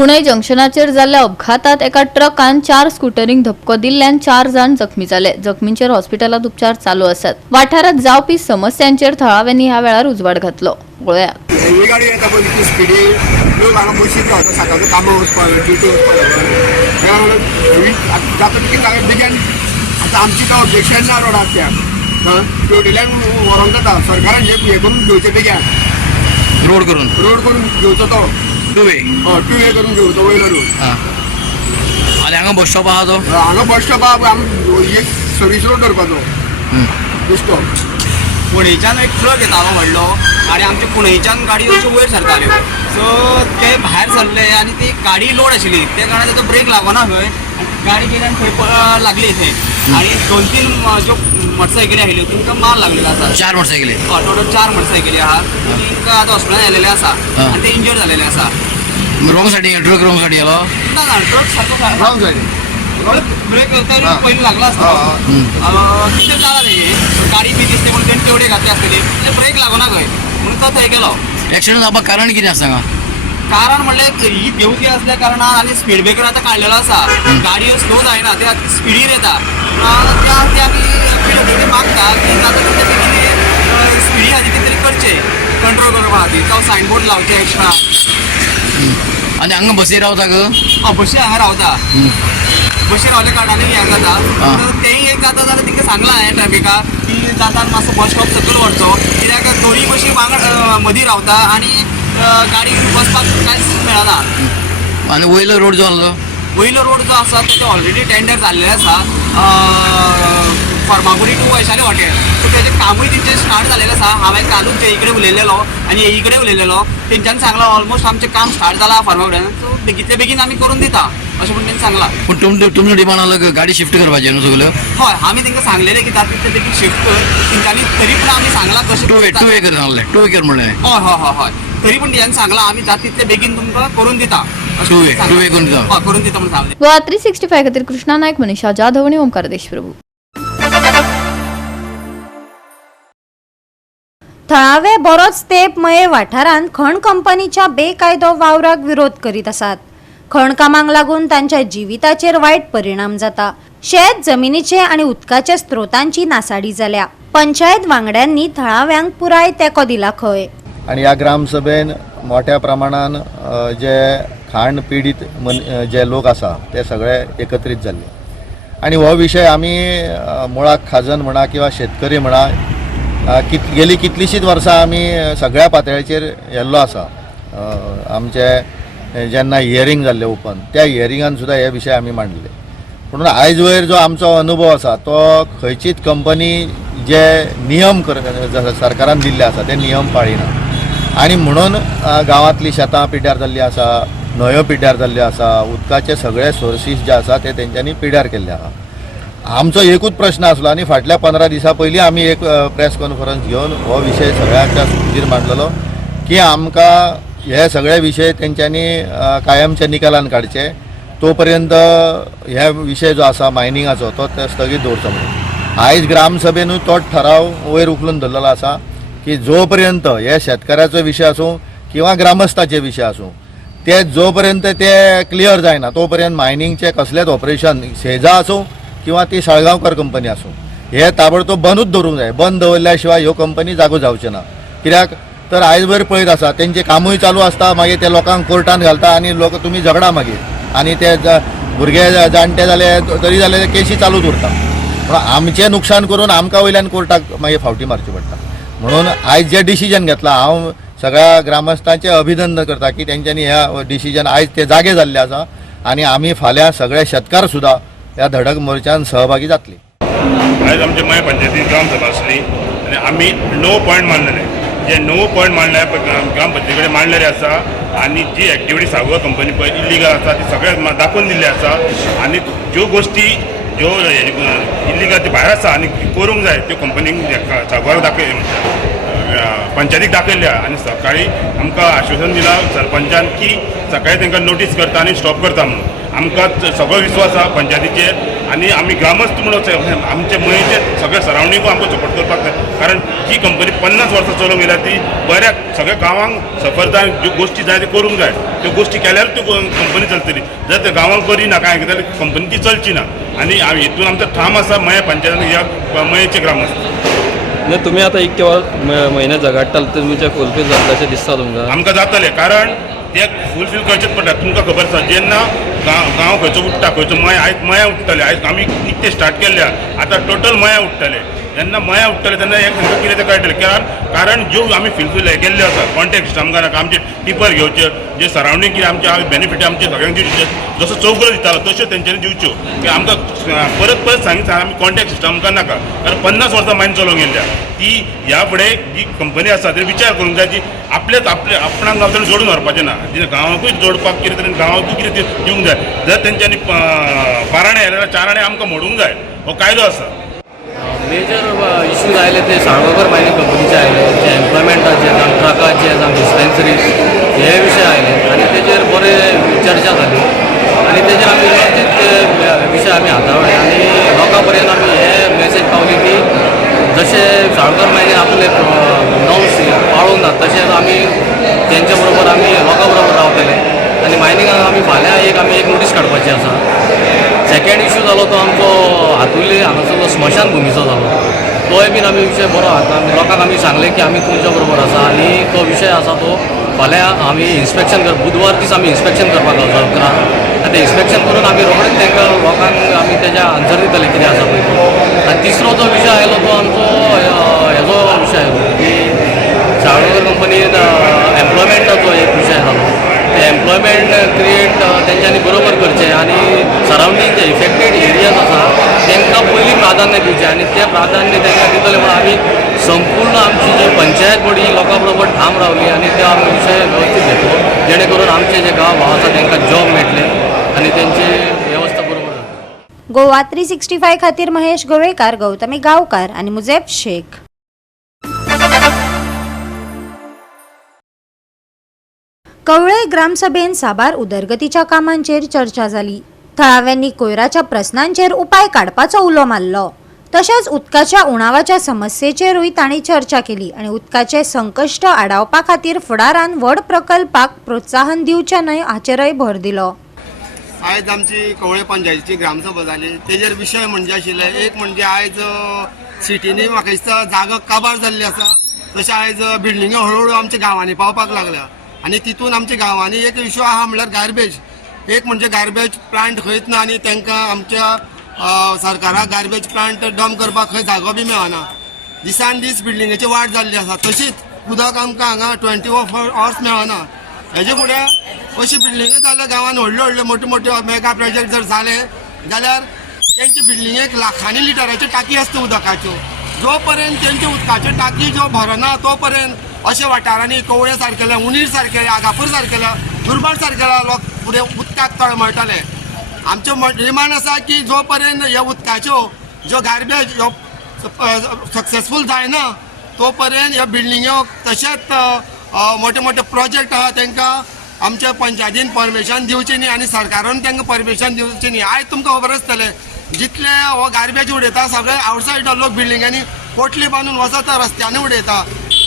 कुणय जंक्शनाचेर जाल्ल्या अपघातात एका ट्रकान 4 स्कूटरींक धपको दिल्ल्यान 4 जाण जखमी जाले। जखमींचेर हॉस्पिटलात उपचार चालू आसात। वाठारात जावपी समस्यांचेर थळाव्यांनी ह्या वेळार उजवाड घातलो। पळयात ही गाडी येता पण ती स्पीडी लोक हांगा बशीक रावता सकाळचो कामां वचपाक ड्युटी वचपाक जाता तितके लागत बेगीन आतां आमची तो ऑब्जेक्शन ना रोडाक त्या ड्युटील्यान व्हरोंक जाता सरकारान हे करून घेवचें बेगीन रोड करून घेवचो तो टू वे करून घेवचो वयलो रोड आनी हांगा बस स्टॉप आहा तो हांगा बस स्टॉप आहा एक सर्वीस रोड धरपाचो बेश्टो पुणेच्यान एक ट्रक येतालो व्हडलो आणि आमचे पुणेच्यान गाडी अश्यो वयर सरताल्यो सो ते भायर सरले आणि ती गाडी लोड आशिल्ली त्या कारणान ताचो ब्रेक लागना खंय गाडी गेल्यान थंय लागली थंय आणि 2-3 ज्यो मोटरसायकली आशिल्ल्यो तांकां मार लागलेलो आसा 4 मोटरसायकली टोटल 4 मोटरसायकली आहा तांकां आतां हॉस्पिटलांत व्हेलेले आसा आणि ते इंजर्ड जालेले आसा रॉंग सायडीन ट्रक रॉंग सायडीन गेलो ना ट्रक सारको रावंक जाय ब्रेक करता पयलीं लागला आसता कितें जालां तेजें गाडी बी दिसते म्हणून तेणें तेवढे घातले आसतले ते ब्रेक लागना खंय म्हणून तो थंय गेलो एक्सिडेंट जावपाक कारण कितें आसा हांगा कारण म्हणल्यार ही देवकी असल्या कारणान आणि स्पीड ब्रेकर आता काढलेलो असा गाडी स्लो जायना ते स्पीडीर येता ते आमी पीडब्ल्यूडी मागता की जाता तितले स्पीडी आनी कितें तरी करचे कंट्रोल करपा खातीर तो सायनबोर्ड लावचे एक्स्ट्रा आनी हांगा बसीर रावता बशी हांगा रावता बशी रावल्या कारणान हें जाता तेंय एक जाता जाल्यार तिका सांगलां हांवें ट्रॅफिकाक की जाता मातसो बस स्टॉप सकयल व्हरचो कित्याक दोनी बशी वांगड मदीं रावता आनी गाडी बसपाक कांयच मेळना आनी वयलो रोड जो आसलो वयलो रोड जो आसा तो ऑलरेडी टेंडर जाल्लें आसा फर्मागुडी टू वैशाली हॉटेल सो तेजें कामूय तेंचें स्टार्ट जाल्लें आसा हांवें कालूच हे इकडे उलयलेलो आनी हे इकडे उलयलेलो तेंच्यांनी सांगलां ऑलमोस्ट आमचें काम स्टार्ट जालां फर्मागुड्यान सो बेगीतले बेगीन आमी करून दिता अशें म्हणून तेंणी सांगलां पूण तुमचो डिमांड आसलो गाडी शिफ्ट करपाचें न्हू सगल्यो हय आमी तेंकां सांगलेलें की जाता तितले बेगीन शिफ्ट कर तेंच्यांनी तरी पूण आमी सांगलां कशें टू वे कर सांगलें टू वे कर म्हणलें हय हय हय तरी पूण तेंच्यांनी सांगलां आमी जाता तितले बेगीन तुमकां करून दिता टू वे करून दिता हय करून दिता म्हणून सांगलें गोवा 365 खातीर कृष्णा नायक, मनीषा जाधव आनी ओमकार देशप्रभू। थळावे बरोच तेंप मये वाठारांत खण कंपनीच्या बेकायदो वावराक विरोध करीत आसात। खण कामांक लागून तांच्या जिविताचेर वायट परिणाम जाता। शेत जमिनीचे आणि उदकाच्या स्त्रोतांची नासाडी जाल्या। पंचायत वांगड्यांनी थळाव्यांक पुराय तेंको दिला खंय आणि या ग्रामसभेन मोठ्या प्रमाणान जे खाण पीडित जे लोक आसा ते सगळे एकत्रित जाल्ले आणि हो विशय आमी मुळाक खाजन म्हणा किंवा शेतकरी म्हणा गेली कितलीशींच वर्सां आमी सगळ्या पातळीचेर येल्लो आसा। आमचे जेन्ना हियरींग जाल्लें ओपन त्या हियरिंगान सुद्दां हे विशय आमी मांडले म्हणून आयज वयर जो आमचो अनुभव आसा तो खंयचीच कंपनी जे नियम सरकारान दिल्ले आसा ते नियम पाळिना आणि म्हणून गांवांतलीं शेतां पिड्ड्यार जाल्लीं आसा, न्हंयो पिड्ड्यार जाल्ल्यो आसा, उदकाचे सगळे सोर्सीस जे आसा ते तेंच्यांनी पिड्ड्यार केल्ले आहा। आमचो एकूच प्रश्न आसलो आणि फाटल्या 15 दिसां पयलीं आमी एक प्रेस कॉन्फरन्स घेवन हो विशय सगळ्यांच्या सुद्दीर मांडलेलो की आमकां हे सगळे विशय तेंच्यांनी कायमच्या निकालान काडचे तो पर्यंत हे विशय जो आसा मायनिंगाचो तो स्थगीत दवरचो म्हणून आयज ग्रामसभेनूय तोच ठराव वयर उखलून धरलेलो आसा की जो पर्यंत हे शेतकाराचो विशय आसूं किंवा ग्रामस्थाचे विशय आसूं ते जो पर्यंत ते क्लियर जायना तो पर्यंत मायनिंगचे कसलेच ऑपरेशन सेजा आसूं किंवा ती साळगांवकर कंपनी आसूं हे ताबडतोब बंदूच दवरूंक जाय। बंद दवरल्या शिवाय ह्यो कंपनी जागो जावच्यो ना कित्याक तर आयज वयर पळयत आसा तेंचें कामूय चालू आसता मागीर ते लोकांक कोर्टान घालता आनी लोक तुमी झगडा मागीर आनी ते भुरगे जाणटे जाले तरी जाले केसी चालूच उरता पूण आमचें नुकसान करून आमकां वयल्यान कोर्टाक मागीर फावटी मारची पडटा म्हणून आयज जे डिसिजन घेतला हांव सगळ्या ग्रामस्थांचें अभिनंदन करता की तेंच्यांनी ह्या डिसिजन आयज ते जागे जाल्ले आसा आनी आमी फाल्यां सगळे शेतकार सुद्दां ह्या धडक मोर्चान सहभागी जातली। आयज आमचे मय पंचायतीन ग्रामसभा आसली आनी आमी 9 पॉयंट मांडलेले जे 9 पॉयंट मांडल्या ग्रामपंचायती कडेन मांडलेले आसा आनी जी एक्टिविटी सागवा कंपनी पळय इलिगल आसा ती सगळे दाखोवन दिल्ली आसा आनी ज्यो गोश्टी ज्यो इलिगल ती भायर आसा आनी करूंक जाय त्यो कंपनीक सागवाक पंचायतीक दाखयल्या आनी सकाळी आमकां आश्वासन दिलां सरपंचान की सकाळी तांकां नोटीस करता आनी स्टॉप करता म्हणून आमकां सगळो विश्वास आसा पंचायतीचेर आणि आम्ही ग्रामस्थ म्हणून आमचे मयेचे सगळे सरावंडींग आमकां सपोर्ट करपाक जाय, कारण जी कंपनी 50 वर्सां चलोवंक गेल्या ती बऱ्याक सगळ्या गांवांक सफल जाय, ज्यो गोश्टी जाय त्यो करूंक जाय, त्यो गोश्टी केल्यार त्यो कंपनी चलतली. जर त्या गांवांक करी ना कांय जाल्यार कंपनी ती चलची ना. आणि हितून आमचो ठाम आसा मये पंचायत ह्या मयेचे ग्रामस्थ. म्हणजे तुम्ही आता इतके महिने झगडटाल ते तुमचे फुलफील जाता अशें दिसता तुमकां? आमकां जातले, कारण ते फुलफील करचेच पडटा. तुमकां खबर आसा जेन्ना गांव खंयचो उठटा, खंयचो आयज मया उठ्ठले, आयज आमी कितें स्टार्ट केल्ल्या आतां टोटल मया उठ्ठले. जेन्ना मया उठ्ठले तेन्ना एक तांकां कितें तें कळटलें, कारण ज्यो आमी फुलफील हे केल्ले आसा कॉन्टॅक्ट सिस्टम नाका, आमचे टिपर घेवचे, जे सरावंडींग कितें आमचे बेनिफीट आमचे सगळ्यांक दिवचे, जसो चौगुलो दितालो तश्यो तेंच्यांनी दिवच्यो. की आमकां परत परत सांगितलं आमी कॉन्टॅक्ट सिस्टम आमकां नाका, कारण 50 वर्सां मायन चलोवंक गेल्ल्या. ती ह्या फुडें जी कंपनी आसा ती विचार करूंक जाय, जी आपणाक गांवतल्यान जोडून व्हरपाचें ना, जी गांवांकूय जोडपाक कितें तरी गांवांकूय कितें दिवंक जाय. जर तेंच्यांनी बाराणे जाल्यार 4 आणे आमकां मोडूंक जाय, हो कायदो आसा. मेजर इश्यूज आयले ते साळगांवकर मायनिंग कंपनीचे आयले, जे एम्प्लॉयमेंटाचे जावं ट्रकाचे जावं डिस्पेन्सरीज हे विशय आयले आणि तेजेर बरे चर्चा जाली आणि तेजेर आमी व्यवस्थीत विशय आमी हाताळ्ळे आणि लोकां पर्यंत आमी हे मेसेज पावली की जशे साळगांवकर मायनींग आपले नॉर्म्स पाळून ना तशेंच आमी तेंच्या बरोबर आमी लोकां बरोबर रावतले आणि मायनिंगाक आमी फाल्यां आमी एक नोटीस काडपाची आसा. सेकंड इश्यू जालो तो आमचो हातुर्ली हांगासरलो स्मशान भुमीचो जालो, तोय बीन आमी विशय बरो आमी लोकांक आमी सांगलें की आमी तुमच्या बरोबर आसा आणि तो विशय आसा तो फाल्यां आमी इन्स्पेक्शन बुधवार दीस आमी इन्स्पेक्शन करपाक वचो 11 आनी तें इन्स्पेक्शन करून आमी रोखडेच तांकां लोकांक आमी तेज्या आन्सर दितले कितें आसा पळय तो. आनी तिसरो जो विशय आयलो तो आमचो हेजो विशय आयलो की साळगांवकर कंपनीन एम्प्लॉयमेंटाचो एक विशय जालो. ते एम्प्लॉयमेंट क्रिएट तेंच्यांनी बरोबर करचें आणि सरावंडींग जे इफेक्टेड एरियाज आसा तांकां पयलीं प्राधान्य दिवचें आणि तें प्राधान्य तांकां दितलें म्हणून आमी संपूर्ण आमची जी पंचायत बॉडी लोकां बरोबर ठाम रावली आणि ते आमी विशय व्यवस्थीत घेतलो, जेणे करून आमचे जे गांव भाव आसा तांकां जॉब मेळटले आणि तेंची वेवस्था बरोबर जातली. गोवा 365 खातीर महेश गोवेकार, गौतमी गांवकार आणि मुजेब शेख. कवळे ग्रामसभेन साबार उदरगतीच्या कामांचेर चर्चा जाली. थळाव्यांनी कोयराच्या प्रस्नांचेर उपाय काडपाचो उलो मारलो. तशेंच उदकाच्या उणावाच्या समस्येचेरूय तांणी चर्चा केली आणि उदकाचे संकश्ट आडावपा खातीर फुडारान व्हड प्रकल्पाक प्रोत्साहन दिवचें न्हय हाचेरय भर दिलो. आयज आमची कवळे पंचायतीची ग्रामसभा जाली, तेजेर विशय म्हणजे आशिल्ले एक म्हणजे आयज सिटीनी म्हाका दिसता जागा काबार जाल्ली आसा, तशें आयज बिल्डिंग्यो हळूहळू आमच्या गांवांनी पावपाक लागल्या आणि तितून आमच्या गांवांनी एक इश्यू आहा म्हणल्यार गार्बेज. एक म्हणजे गार्बेज प्लांट खंयच ना आणि तांकां आमच्या सरकाराक गार्बेज प्लांट डंप करपाक खंय जागो बी मेळना. दिसान दीस बिल्डिंगेची वाड जाल्ली आसा, तशीच उदक आमकां हांगा 24 hours मेळना. हेजे फुडें अशी बिल्डिंग्यो जाल्या गांवांत व्हडल्यो मोठ्यो मोठ्यो मेगा प्रोजेक्ट जर जाले जाल्यार तेंचे बिल्डिंगेक लाखांनी लिटराच्यो टाकी आसता उदकाच्यो. जो पर्यंत तेंचे उदकाच्यो टाकी ज्यो भरना तो पर्यंत अशा वाठारांनी कवळे सारकेल्या, उणीर सारकेल्या, आगापूर सारकेल्या, दुर्भाट सारकेल्या लोक फुडें उदकाक तळमळटाले. आमचो डिमांड आसा की जो पर्यंत ह्या उदकाच्यो ज्यो गार्बेज ह्यो सक्सेसफूल जायना तो पर्यंत ह्या बिल्डिंग्यो तशेंच मोठे मोठे प्रोजेक्ट आहा तांकां आमच्या पंचायतीन परमिशन दिवची न्ही आणि सरकारान तांकां परमिशन दिवची न्ही. आयज तुमकां खबर आसतलें जितले हो गार्बेज उडयता सगळे आवटसायड लोक बिल्डिंगांनी पोटली बांदून वचता रस्त्यांनी उडयता.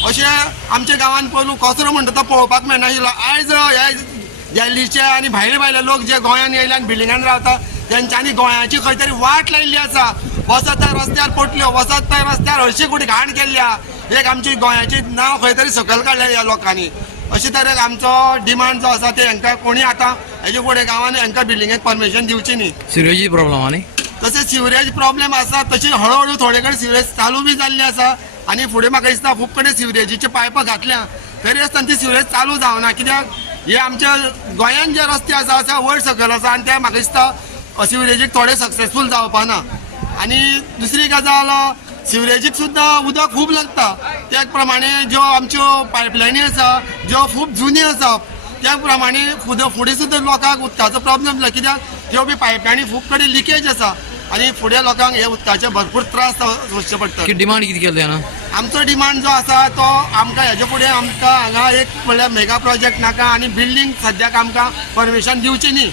अशें आमच्या गांवांत पयलू कचरो म्हणटा तो पळोवपाक मेळनाशिल्लो. आयज हे दिल्लीचे आनी भायले भायले लोक जे गोंयांत येयले आनी बिल्डिंगांत रावता तेंच्यांनी गोंयाची खंय तरी वाट लायिल्ली आसा. वचत त्या रस्त्यार पोटल्यो, वचत त्या रस्त्यार हरशी कुडी घाण केल्ल्या, एक आमची गोंयाची नांव खंय तरी सकयल काडलें ह्या लोकांनी. अशे तरेन आमचो डिमांड जो आसा ते हांकां कोणी आतां हेजे फुडें गांवांनी हांकां बिल्डिंगेक परमिशन दिवची न्ही. सिवेजी प्रॉब्लम आनी तशें सिवरेज प्रॉब्लेम आसा, तशी हळूहळू थोडे कडेन सिवरेज चालू बी जाल्ली आसा आणि फुडें म्हाका दिसता खूब कडेन सिवरेजीचे पायप घातल्या तरी आसतना ती सिवरेज चालू जावना. कित्याक हे आमच्या गोंयांत जे रस्ते आसा वयर सकयल आसा आणि ते म्हाका दिसता सिवरेजीक थोडे सक्सेसफूल जावपाना. आणि दुसरी गजाल सिवरेजीक सुद्दां उदक खूब लागता. त्या प्रमाणे ज्यो आमच्यो पायपलायनी आसा ज्यो खूब जुन्यो आसा त्या प्रमाणे फुडें सुद्दां लोकांक उदकाचो प्रॉब्लेम जाला. कित्याक ज्यो बी पायपलायनी खूब कडेन लिकेज आसा आणि फुडें लोकांक हे उदकाचे भरपूर त्रास सोंसचे पडटा. डिमांड कितें केलें ना आमचो डिमांड जो आसा तो आमकां हेजे फुडें आमकां हांगा एक म्हणल्यार मेगा प्रोजेक्ट नाका आणि बिल्डींग सद्याक आमकां परमिशन दिवची न्ही.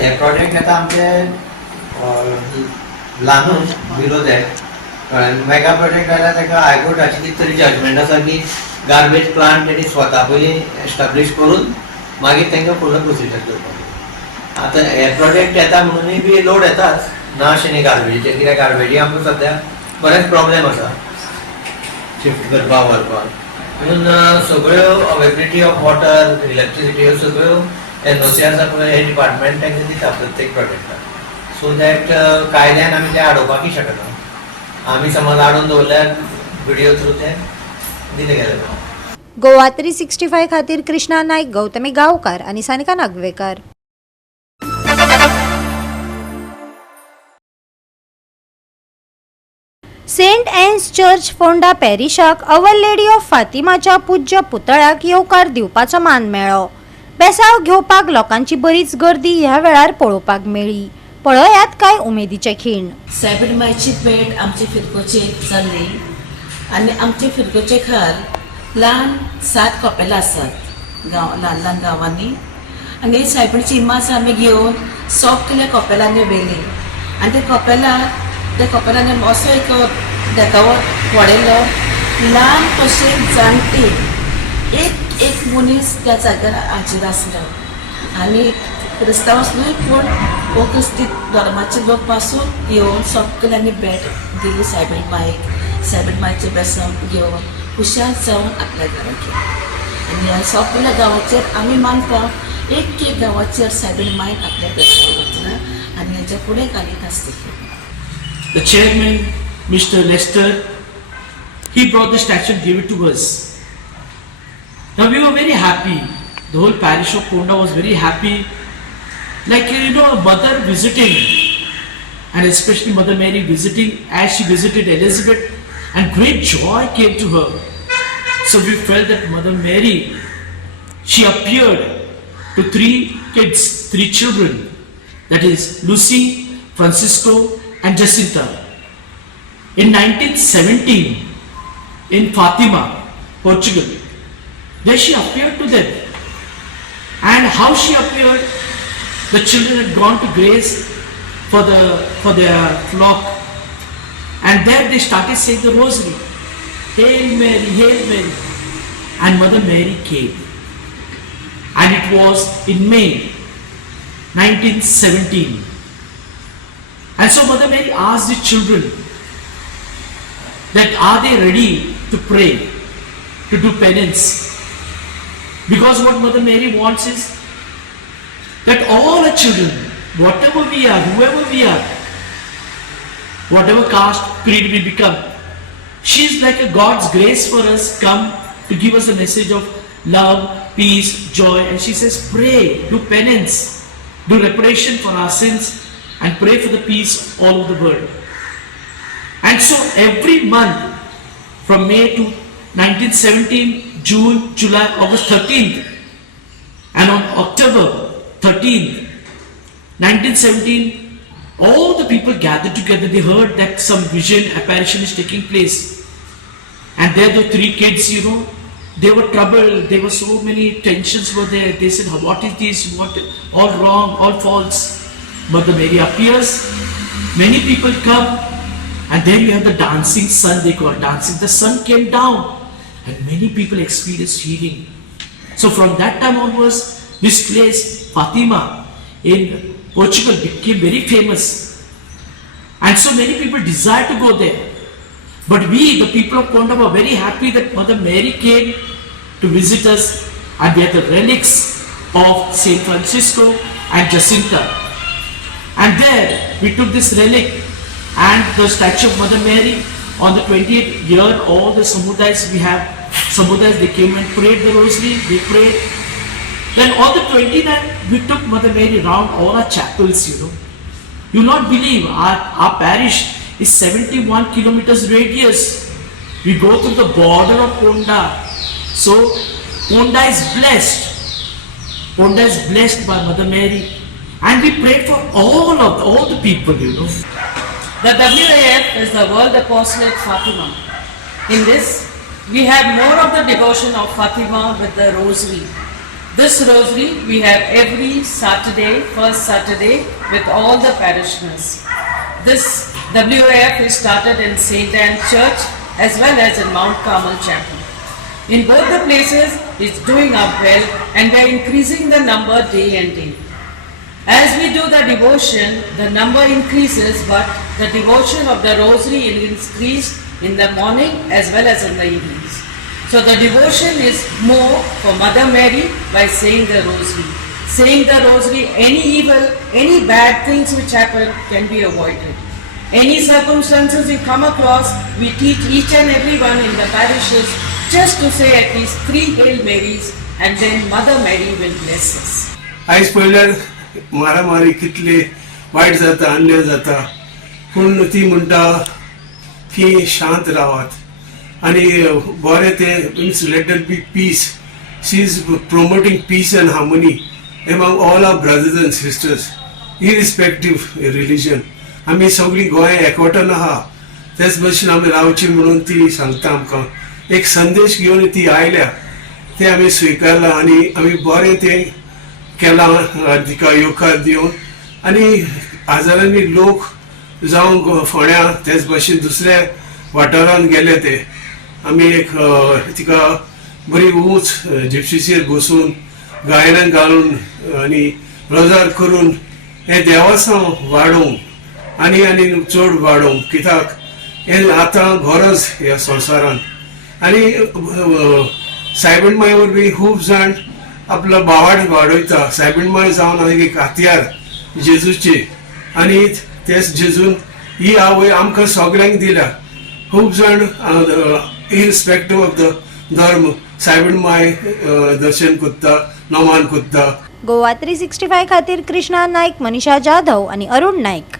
हे प्रोजेक्ट आतां आमचे ल्हानूच बिलो दॅट कळ्ळें. मेगा प्रोजेक्ट जाल्यार ताका हायकोर्टाची कितें तरी जजमेंट आसा की गार्बेज प्लांट तेणी स्वता पयलीं एस्टाब्लीश करून मागीर तांकां फुडलो प्रोसिजर करपाक. आतां हे प्रोजेक्ट येता म्हणूनय बी लोड येताच ना अशें न्ही गार्बेजीचेर, कित्याक गार्बेजी आमकां सद्या बरेच प्रॉब्लेम आसा शिफ्ट करपाक व्हरपाक. म्हणून सगळ्यो अवेबिलिटी ऑफ वॉटर, इलेक्ट्रिसिटी ह्यो सगळ्यो एनओसी आसा पळय हे डिपार्टमेंट तांकां दिता प्रत्येक प्रोजेक्टाक. सो दॅट कायद्यान आमी ते आडोवपाकय शकना. आमी समज आडोवन दवरल्यार व्हिडिओ थ्रू ते दिले गेले. गोवा 365 खातीर कृष्णा नायक, गौतमी गांवकार आनी Sanika Nagvekar. Saint Anne's church Ponda पॅरिशाक अवर लेडी ऑफ फातिमाच्या पूज्य पुतळ्याक येवकार दिवपाचो मान मेळ्ळो. बेसाव घेवपाक लोकांची बरीच गर्दी ह्या वेळार पळोवपाक मेळ्ळी. पळयात कांय उमेदीचे खीण. सायबरमायची भेट आमचे फिरकोचेर जाल्ली आनी आमचे फिरकोचे खाल ल्हान 7 कपेलां आसात ल्हान ल्हान गांवांनी. आनी सायबरची इमाज आमी घेवन सगल्या कपेलांनी व्हेली आनी त्या कपेलांनी असो एक देखावो पडयलो. ल्हान कशें जाणटे एक मनीस त्या जाग्यार हाजीर आसलो आनी क्रिस्तांवच न्हय पूण क्रिस्ती धर्माचे लोक पासून येवन सगल्यांनी भेट दिली सायबीण मायचे बेसन घेवन खुशाल जावन आपल्या घराक गेली. आनी ह्या सगळ्या गांवाचेर आमी मानता एक गांवाचेर सायबीण मायक आपल्या बेसन घातला आनी हेच्या फुडें घालीत आसतली. The chairman, Mr. Lester, he brought the statue and gave it to us. Now we were very happy. The whole parish of Ponda was very happy. Like, a mother visiting, and especially Mother Mary visiting as she visited Elizabeth, and great joy came to her. So we felt that Mother Mary, she appeared to 3 kids, 3 children, that is Lucy, Francisco, and Jacinta. In 1917, in Fatima, Portugal, there she appeared to them. And how she appeared, the children had gone to graze for their flock, and there they started saying the rosary, Hail Mary, Hail Mary, and Mother Mary came. And it was in May 1917. And so Mother Mary asked the children that are they ready to pray, to do penance? Because what Mother Mary wants is that all her children, whatever we are, whoever we are, whatever caste, creed we become, she is like a God's grace for us, come to give us a message of love, peace, joy. And she says, pray, do penance, do reparation for our sins, and pray for the peace all over the world. And so every month from May to 1917, June, July, August 13th, and on October 13th, 1917, all the people gathered together. They heard that some vision, apparition is taking place. And there the 3 kids, they were troubled. There were so many tensions were there. They said, what is this? What? All wrong, all false. Mother Mary appears, many people come, and then you have the dancing sun, they call dancing. The sun came down, and many people experienced healing. So from that time onwards, this place, Fatima, in Portugal, became very famous. And so many people desire to go there. But we, the people of Ponda, were very happy that Mother Mary came to visit us, and we have the relics of Saint Francisco and Jacinta. And there we took this relic and the statue of Mother Mary. On the 20th year, all the samudayas, we have samudayas, they came and prayed the rosary, they prayed. Then on the 29th, we took Mother Mary around all our chapels, You will not believe, our parish is 71 kilometers radius. We go through the border of Ponda. So, Ponda is blessed. Ponda is blessed by Mother Mary. And we prayed for all the people, The WAF is the World Apostolate Fatima. In this, we have more of the devotion of Fatima with the rosary. This rosary we have every Saturday, first Saturday, with all the parishioners. this WAF is started in St. Anne Church as well as in Mount Carmel Chapel. In both the places, it's doing up well and we're increasing the number day and day. As we do the devotion, the number increases, but the devotion of the rosary is increased in the morning as well as in the evenings. So the devotion is more for Mother Mary by saying the rosary. Saying the rosary, any evil, any bad things which happen can be avoided. Any circumstances we come across, we teach each and everyone in the parishes just to say at least 3 Hail Marys and then Mother Mary will bless us. आयज पळयल्यार मारामारी कितली वायट जाता, अन्याय जाता, पूण ती म्हणटा की शांत रावात आनी बरें ते means let there be peace. She is promoting peace and harmony among all our brothers and sisters, irrespective religion. आमी सगळीं गोंय एकवटान आहा, तेच भशेन आमी रावची म्हणून ती सांगता आमकां. एक संदेश घेवन ती आयल्या, ते आमी स्विकारला आनी आमी बरें तें केलां तिका येवकार दिवन. आनी हजारांनी लोक जावं फोंड्या तेच भशेन दुसऱ्या वाठारांत गेले ते. आमी एक तिका बरी उंच जिप्सीचेर बसून गायनां घालून आनी रोजार करून हें देवासां वाडोवंक आनी आनी चड वाडोवंक, कित्याक हें आतां गरज ह्या संवसारांत. आनी सायबीण मांय वरवीं खूब जाण आपलो बावाड वाडयता. सायबीण मांय जावन एक हातयार जेजूची, आनी तेच जेजून ही आवय आमकां सगळ्यांक दिल्या. खूब जाण इररिस्पेक्टीव ऑफ द धर्म सायबीण मांय दर्शन करता, नोमान करता. गोवा 365 खातीर कृष्णा नायक, मनीषा जाधव आणि अरुण नायक.